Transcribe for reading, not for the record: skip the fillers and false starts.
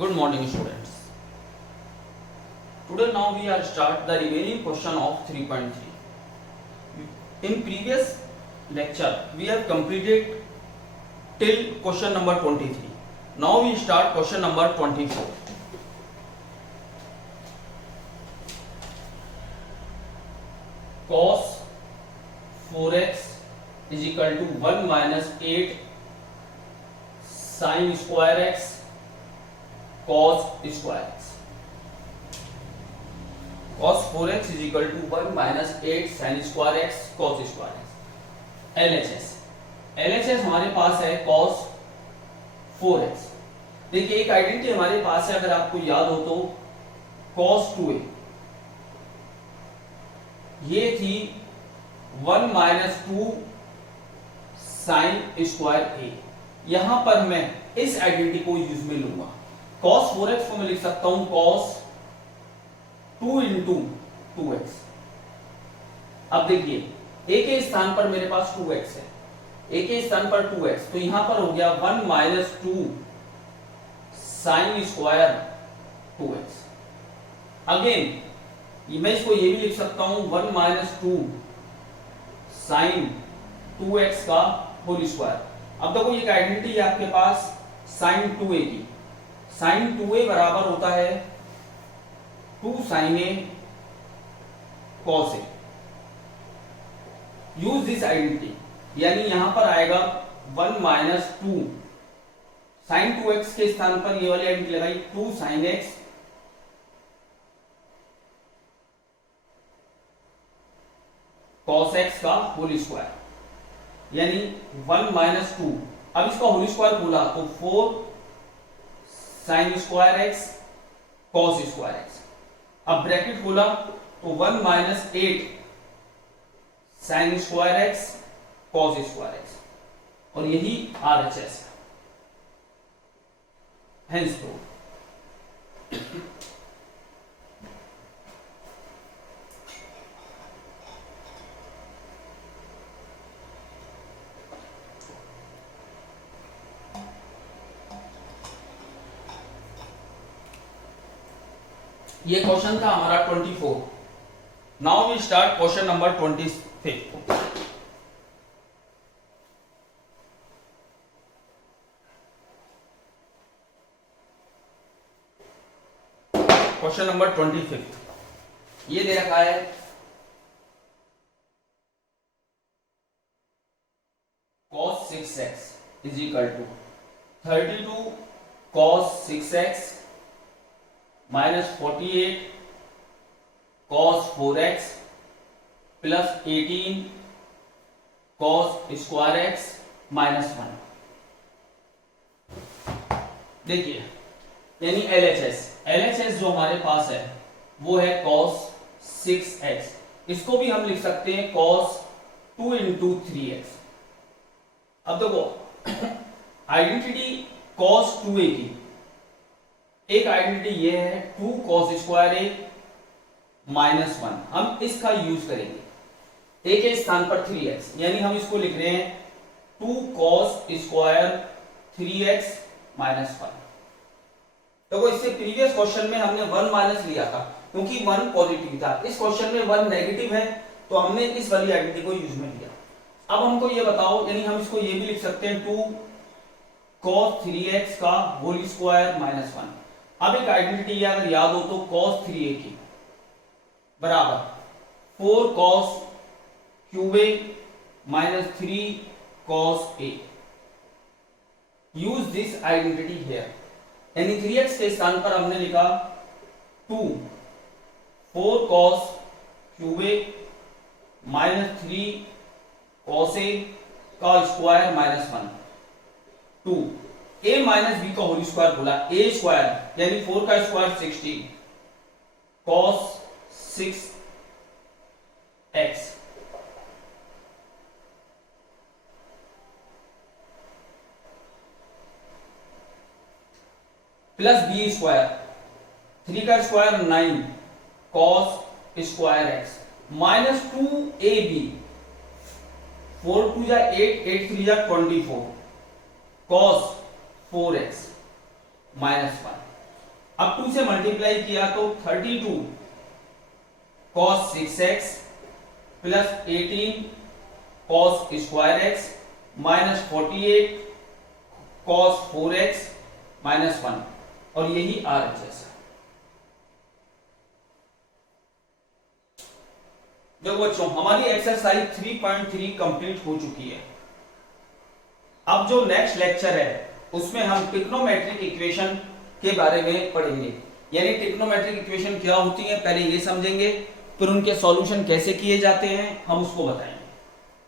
Good morning, students. Today now we are start the remaining question of 3.3. In previous lecture we have completed till question number 23. Now we start question number 24. Cos 4x is equal to 1 minus 8 sin square x cos square x. Cos 4x is equal to 1 minus 8 sin square x cos square x. LHS हमारे पास है cos 4x. देखिए एक identity हमारे पास है, अगर आपको याद हो तो cos 2a ये थी 1 माइनस 2 साइन स्क्वायर a. यहां पर मैं इस आइडेंटिटी को यूज में लूंगा. cos 4x को मैं लिख सकता हूं cos 2 इंटू 2x. अब देखिए a के स्थान पर मेरे पास 2x है, a के स्थान पर 2x, तो यहां पर हो गया 1 minus 2 sine square 2x. Again मैं इसको ये भी लिख सकता हूं 1 माइनस 2 साइन 2x का होल स्क्वायर. अब देखो ये आइडेंटिटी है आपके पास साइन 2a की. साइन 2a बराबर होता है 2 sine a cos a. Use this identity, यानी यहां पर आएगा 1 माइनस 2 साइन 2x के स्थान पर ये वाली आइडेंटिटी लगाई 2 साइन x कॉस x का होल स्क्वायर, यानी 1 माइनस 2. अब इसका होल स्क्वायर बोला तो 4 sine square x cos square x. अब ब्रैकेट खोला तो 1 minus 8 sine square x cos square x, और यही RHS है. Hence prove. ये क्वेश्चन था हमारा 24. Now we start question number 25. Question number 25 ये दे रखा है cos 6x is equal to 32 cos 6x minus 48 cos 4x plus 18 cos square x minus 1. देखिए यानी LHS जो हमारे पास है वो है cos 6x. इसको भी हम लिख सकते हैं cos 2 इंटू 3x. अब देखो आइडेंटिटी cos 2a की एक आइडेंटिटी ये है 2 cos स्क्वायर a माइनस 1. हम इसका यूज करेंगे a के स्थान पर 3x, यानी हम इसको लिख रहे हैं 2 cos स्क्वायर 3x माइनस 1. देखो इससे प्रीवियस क्वेश्चन में हमने 1 माइनस लिया था क्योंकि 1 पॉजिटिव था. इस क्वेश्चन में 1 नेगेटिव है तो हमने इस वाली आइडेंटिटी को यूज में लिया. अब हमको ये बताओ, यानी हम इसको ये भी लिख सकते हैं 2 cos 3x का होल स्क्वायर माइनस 1. अब एक आइडेंटिटी अगर याद हो तो cos 3a की बराबर 4 cos cube a minus 3 cos a. Use this identity here, यानी 3x के स्थान पर हमने लिखा 2 4 cos cube a minus 3 cos a का square minus 1. 2 a minus b का होल स्क्वायर बोला a स्क्वायर, यानी 4 का square 16 cos 6x plus b square 3 का square 9 cos square x minus 2ab 4 2 जा 8 8 3 जा 24 cos 4x माइनस 1. अब 2 से मल्टीप्लाई किया तो 32 cos 6x plus 18 cos square x minus 48 cos 4x minus 1 और यही RHS है। देखो बच्चों, हमारी एक्सरसाइज 3.3 कंप्लीट हो चुकी है। अब जो नेक्स्ट लेक्चर है उसमें हम ट्रिग्नोमेट्रिक इक्वेशन के बारे में पढ़ेंगे। यानी ट्रिग्नोमेट्रिक इक्वेशन क्या होती है पहले ये समझेंगे, फिर उनके सॉल्यूशन कैसे किए जाते हैं हम उसको बताएंगे।